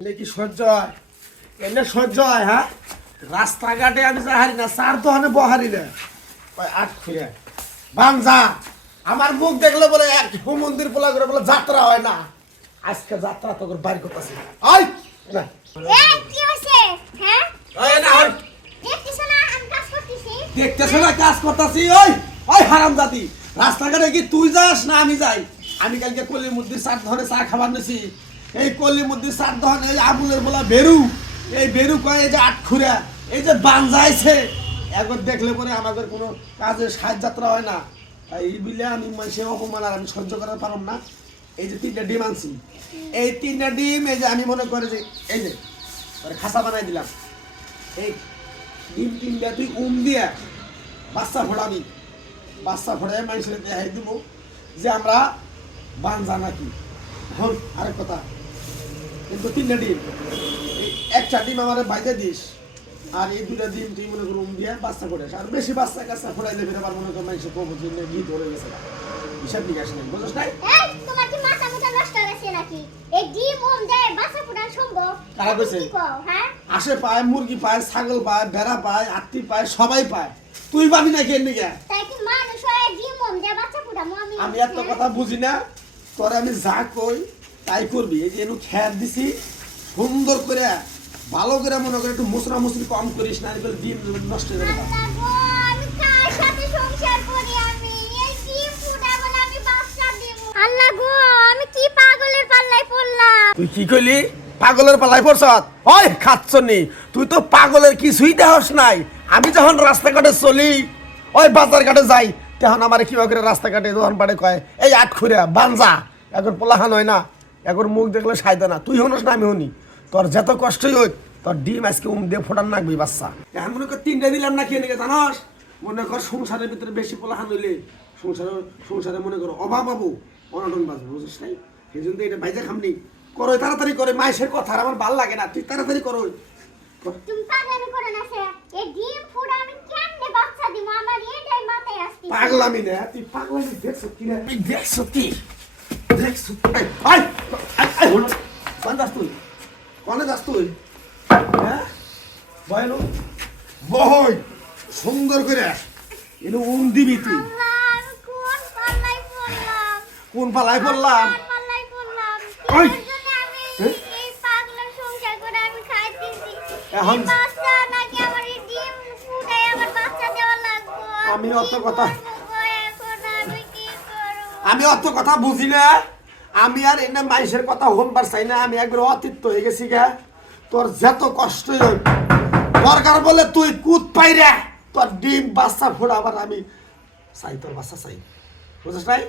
কি সহ্য হয়? সহ্য হয় হ্যাঁ? রাস্তাঘাটে আমি যাহারি না চার দোকানে বহারি না। আট খুঁড়ে। বাঞ্জা আমার মুখ দেখলে বলে এক মন্দির পোলা করে বলে যাত্রা হয় না। আজকে যাত্রা তো বাড়ি করতেছি। আই না? হ্যাঁ? দেখতেছো না কাজ করতেছি? ওই ওই হারাম জাতি রাস্তাঘাটে কি তুই যাস না আমি যাই? আমি কালকে কলি মুদ্দির চার ধরে চা খাবার নিছি। এই কলি মুদ্দির চার ধরে এই আবুলের বলা বেরু। এই বেরু কয়, এই যে আটখুরা, এই যে বানজাইছে। একবার দেখলে পরে আমাদের কোনো কাজে সাহায্য যাত্রা হয় না। এই বিলে আমি মানুষের অপমান আর আমি সহ্য করার পারম না। এই যে তিনটা ডিম আনছি। এই তিনটা ডিম, এই যে আমি মনে করে যে, এই যে খাসা বানাই দিলাম। এই ডিম তিনটা তুই উম দিয়া বাচ্চা ফোড়াবি। বাচ্চা ফোড়াই মানুষের দেখাই দিব যে আমরা বানজা নাকি। হল, আরেক কথা। কিন্তু তিনটা ডিম একটা ডিম আমার বাইতে দিস আর এই দুটা ডিম তুই মনে করো উম দিয়া বাচ্চা ফোড়াস আর বেশি বাচ্চা কাচ্চা ফোড়াই দেবে আবার মনে করো মানুষের কবর জন্য গীত ধরে গেছে হিসাব নিকাশ নেই বুঝছ নাই তোমার কি মাথা মুথা নষ্ট হয়েছে নাকি? এই ডিম ওম দেয়, বাচ্চা ফোটানো সম্ভব? কারা কইছে? হ্যাঁ? আসে পায় মুরগি পায় ছাগল পায় ভেড়া পায় আত্মি পায় সবাই পায় তুই পাবি না কেন তাই কি মানুষ হয়ে ডিম ওম দেয়, বাচ্চা ফোটামো আমি? আমি এত হ্যাঁ? কথা বুঝি না তোর আমি যা কই তাই করবি? এই যে খ্যার দিছি সুন্দর করে ভালো করে মনে করে একটু মুসরা মুসরি কম করিস না এবার ডিম নষ্ট হয়ে যাবে। আল্লাহ গো, আমি কার সাথে সংসার করি আমি? এই ডিম ফুটাবো না, আমি বাচ্চা দিবো। আল্লাহ গো, আমি কি পাগলের পাল্লায় তুই কি কইলি? পাগলের পালাই পড়ছ? ওই খাচ্ছ নি তুই তো পাগলের কিছুই দেহস নাই। আমি যখন রাস্তাঘাটে চলি ওই বাজার ঘাটে যাই তখন আমার কিবা করে রাস্তাঘাটে দোকান পাড়ে কয় এই আট খুঁড়া বানজা এখন পোলাহান হয় না। এখন মুখ দেখলে সাইদে না। তুই হনস না আমি হনি। তোর যত কষ্টই হোক তোর ডিম আজকে উম দিয়ে ফোটান নাকবি বাচ্চা। এখন মনে কর তিনটা দিলাম না খেয়ে নিকে জানস? মনে কর সংসারের ভিতরে বেশি পোলাহান হইলে সংসারে সংসারে মনে করো অভাব পাবো অনটন বাজবো বুঝিস নাই? সেই জন্য এটা ভাইজা খামনি। করো তাড়াতাড়ি করে মাইসের কথা আর আমার ভালো লাগে না। তুই তাড়াতাড়ি করো। পাগলামি না সে। এই ডিম ফুটা আমি কেমনে বাচ্চা দিব আমার এটাই মাথায় আসছে পাগলামি না তুই পাগলামি দেখছ কি না? এই দেখছ কি? কোন যাস তুই কোনে যাস তুই হ্যাঁ বয়লো বহই সুন্দর করে এনো উম দিবি তুই। কোন পাল্লায় পড়লাম? ওই! আমি হ্যাঁ? আমি এখন- এই বাচ্চা নাকি আমি অত কথা বুঝি না। আমি আর এনে মাইসের কথা হোমবার চাই না। আমি একবার অতিত্ব হয়ে গেছি গা। তোর যেত কষ্ট দরকার বলে তুই কুদ পাই রে। তোর ডিম, বাচ্চা, ফোড়া আবার আমি চাই, তোর বাচ্চা চাই। বুঝিস নাই?